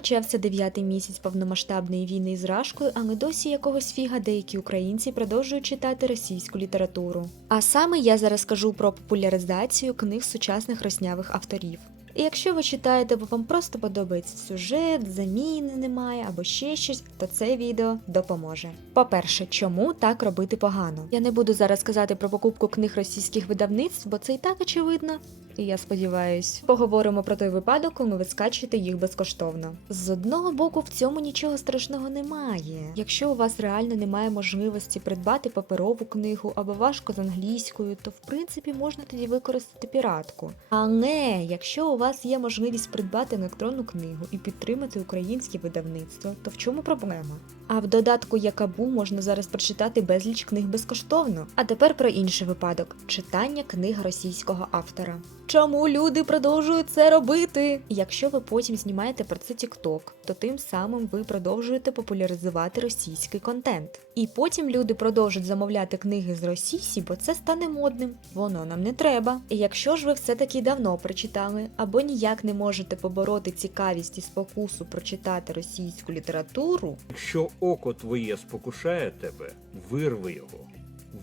почався дев'ятий місяць повномасштабної війни з Рашкою, але досі якогось фіга деякі українці продовжують читати російську літературу. А саме я зараз кажу про популяризацію книг сучасних роснявих авторів. І якщо ви читаєте, бо вам просто подобається сюжет, заміни немає або ще щось, то це відео допоможе. По-перше, чому так робити погано? Я не буду зараз казати про покупку книг російських видавництв, бо це і так очевидно. І я сподіваюсь, поговоримо про той випадок, коли ви скачуєте їх безкоштовно. З одного боку, в цьому нічого страшного немає. Якщо у вас реально немає можливості придбати паперову книгу або важко з англійською, то в принципі можна тоді використати піратку. Але якщо у вас є можливість придбати електронну книгу і підтримати українське видавництво, то в чому проблема? А в додатку Якабу можна зараз прочитати безліч книг безкоштовно. А тепер про інший випадок читання книг російського автора. Чому люди продовжують це робити? Якщо ви потім знімаєте про це TikTok, то тим самим ви продовжуєте популяризувати російський контент. І потім люди продовжують замовляти книги з російські, бо це стане модним. Воно нам не треба. І якщо ж ви все таки давно прочитали, або ніяк не можете побороти цікавість і спокусу прочитати російську літературу, Якщо око твоє спокушає тебе, вирви його.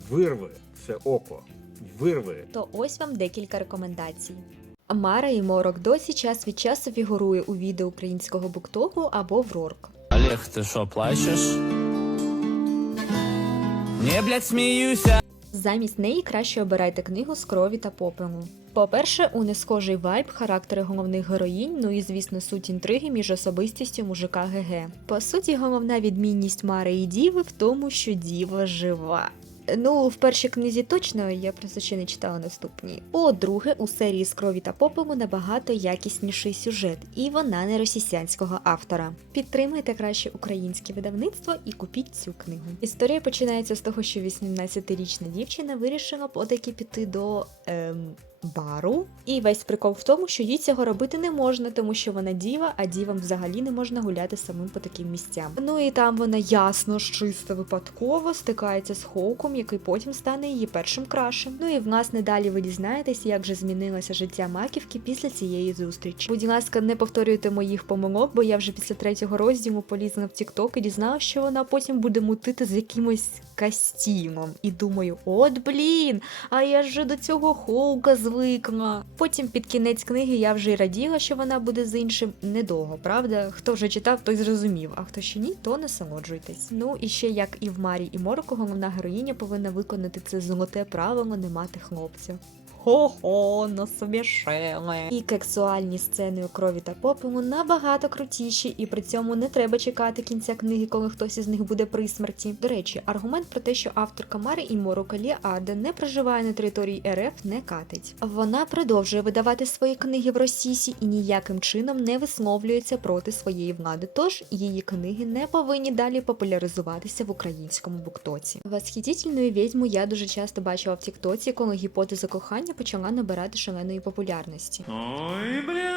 Вирви це око. Вирви. то ось вам декілька рекомендацій. Мара і Морок досі час від часу фігурує у відео українського буктогу або в Рорк. Олег, ты что, плачешь? Не, блядь, смеюся. Замість неї краще обирайте книгу з крові та попелу. По-перше, у несхожий вайб, характери головних героїнь, ну і звісно суть інтриги між особистістю мужика ГГ. По суті, головна відмінність Мари і Діви в тому, що Діва жива. Ну, в першій книзі точно, я просто ще не читала наступні. По-друге, у серії з крові та попелу набагато якісніший сюжет, і вона не російського автора. Підтримайте краще українське видавництво і купіть цю книгу. Історія починається з того, що 18-річна дівчина вирішила подаки піти до ем, бару. І весь прикол в тому, що їй цього робити не можна, тому що вона діва, а дівам взагалі не можна гуляти самим по таким місцям. Ну і там вона ясно ж чисто випадково стикається з Хоуком, який потім стане її першим крашем. Ну і власне далі ви дізнаєтесь, як же змінилося життя маківки після цієї зустрічі. Будь ласка, не повторюйте моїх помилок, бо я вже після третього розділу полізла в TikTok і дізналася, що вона потім буде мутити з якимось кастімом. І думаю, от блін, а я ж до цього Хоука звикла. Потім під кінець книги я вже й раділа, що вона буде з іншим недовго, правда? Хто вже читав, той зрозумів, а хто ще ні, то насолоджуйтесь. Ну і ще як і в Марі і Мороку, головна героїня повинна виконати це золоте правило не мати хлопця. Хо-хо, насмішили. І кексуальні сцени у крові та попелу набагато крутіші, і при цьому не треба чекати кінця книги, коли хтось із них буде при смерті. До речі, аргумент про те, що авторка Мари і Морока Лі Арде не проживає на території РФ, не катить. Вона продовжує видавати свої книги в Росісі і ніяким чином не висловлюється проти своєї влади. Тож її книги не повинні далі популяризуватися в українському буктоці. Восхитительну відьму я дуже часто бачила в Тіктоці, коли гіпотеза кохання почала набирати шаленої популярності. Ой, бля.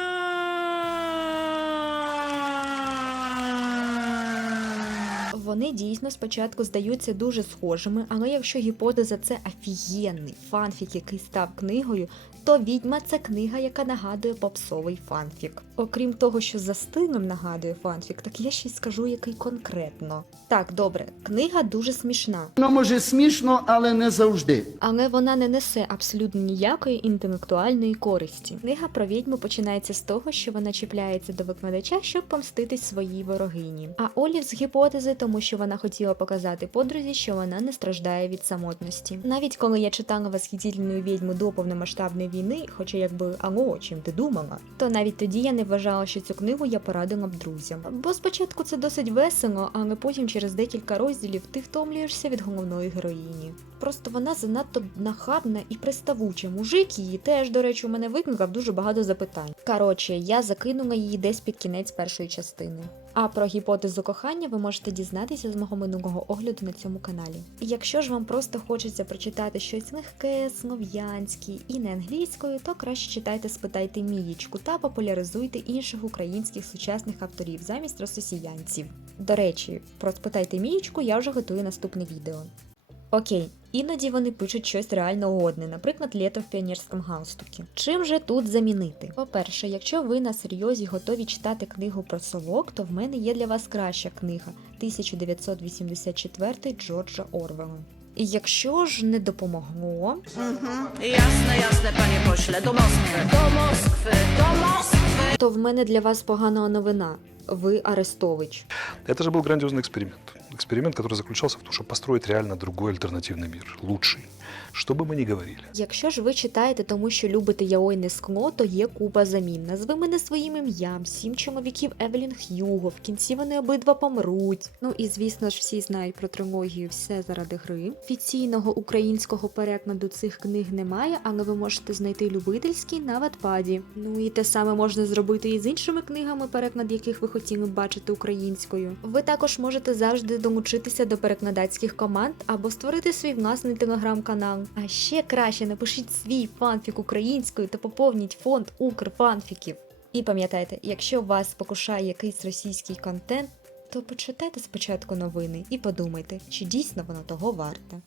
Вони дійсно спочатку здаються дуже схожими, але якщо гіпотеза це офігенний фанфік, який став книгою, то відьма це книга, яка нагадує попсовий фанфік. Окрім того, що за стилем нагадує фанфік, так я ще й скажу, який конкретно. Так, добре, книга дуже смішна, Воно може смішно, але не завжди. але вона не несе абсолютно ніякої інтелектуальної користі. Книга про відьму починається з того, що вона чіпляється до викладача, щоб помститись своїй ворогині. А Олів з гіпотези, тому що вона хотіла показати подрузі, що вона не страждає від самотності. Навіть коли я читала восхитительну відьму до повномасштабної війни, хоча якби алло, чим ти думала, то навіть тоді я не вважала, що цю книгу я порадила б друзям. Бо спочатку це досить весело, але потім через декілька розділів ти втомлюєшся від головної героїні. Просто вона занадто нахабна і приставуча. Мужик її теж, до речі, у мене викликав дуже багато запитань. Коротше, я закинула її десь під кінець першої частини. А про гіпотезу кохання ви можете дізнатися з мого минулого огляду на цьому каналі. Якщо ж вам просто хочеться прочитати щось легке, слов'янське і не англійською, то краще читайте Спитайте Мієчку та популяризуйте інших українських сучасних авторів замість рососіянців. До речі, про спитайте Мієчку я вже готую наступне відео. Окей, іноді вони пишуть щось реально годне, наприклад, літо в піонерському галстукі. Чим же тут замінити? По-перше, якщо ви на серйозі готові читати книгу про совок, то в мене є для вас краща книга 1984 Джорджа Орвела. І якщо ж не допомогло, Jasne, jasne, panie pośle, do Moskwy. Do Moskwy, do Moskwy. то в мене для вас погана новина. Ви Арестович. Это же был грандиозный эксперимент. Эксперимент, который заключался в том, чтобы построить реально другой альтернативный мир, лучший. Что бы мы ни говорили. Якщо ж ви читаєте, тому що любите яойне скло, то є купа замін. Назви мене своїм ім'ям, сім чоловіків Евелін Х'юго, в кінці вони обидва помруть. Ну і звісно ж всі знають про трилогію все заради гри. Офіційного українського перекладу цих книг немає, але ви можете знайти любительський на Ватпаді. Ну і те саме можна зробити і з іншими книгами, переклад яких ви хотіли б бачити українською. Ви також можете завжди долучитися до перекладацьких команд або створити свій власний телеграм-канал. А ще краще напишіть свій фанфік українською та поповніть фонд Укрфанфіків. І пам'ятайте, якщо вас спокушає якийсь російський контент, то почитайте спочатку новини і подумайте, чи дійсно воно того варте.